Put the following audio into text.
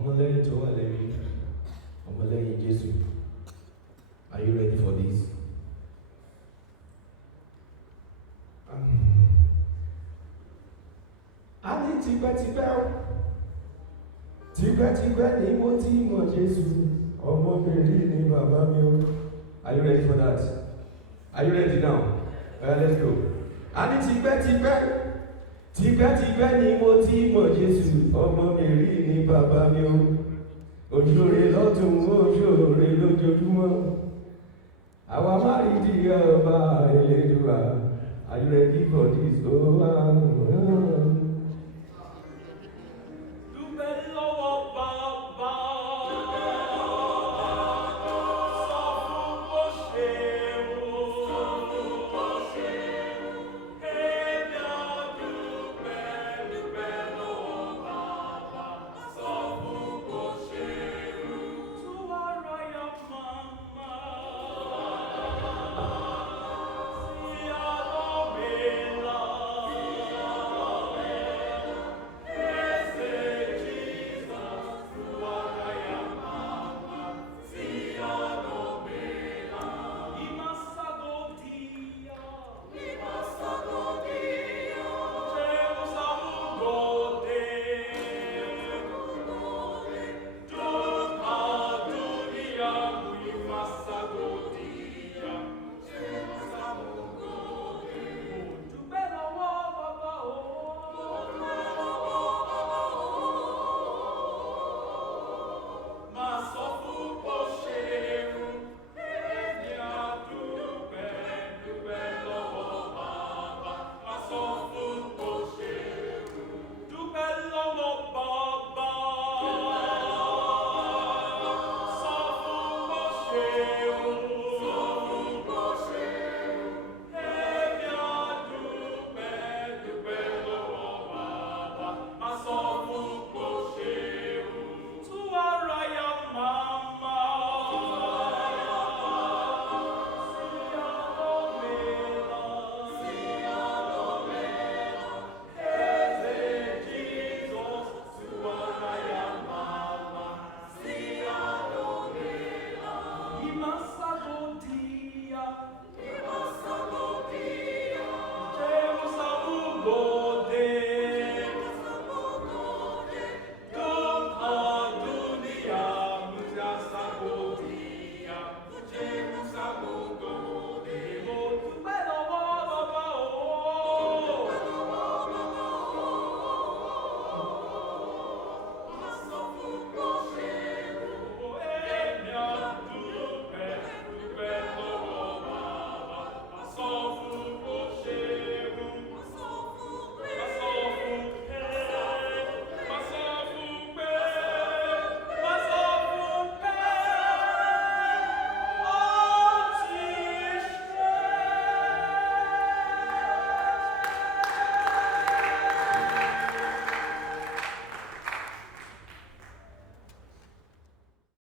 ọmọlẹ́yìn tó wà lẹ́yìn, ọmọlẹ́yìn Jésù. Are you ready for this? A ní tipẹ́tipẹ́ ni mo ti mọ̀ Jésù, ọmọbìnrin ni bàbá mi o. Are you ready for that? Are you ready now? Let's go. A ní tipẹ́tipẹ́ ni mo ti mọ̀ Jésù, ọmọbìnrin ni bàbá mi o. Òjòrè lọ́tún, òjòrè lójoojúmọ́. Àwa máa rí di ọba Elédùà. Are you ready for this? Oh,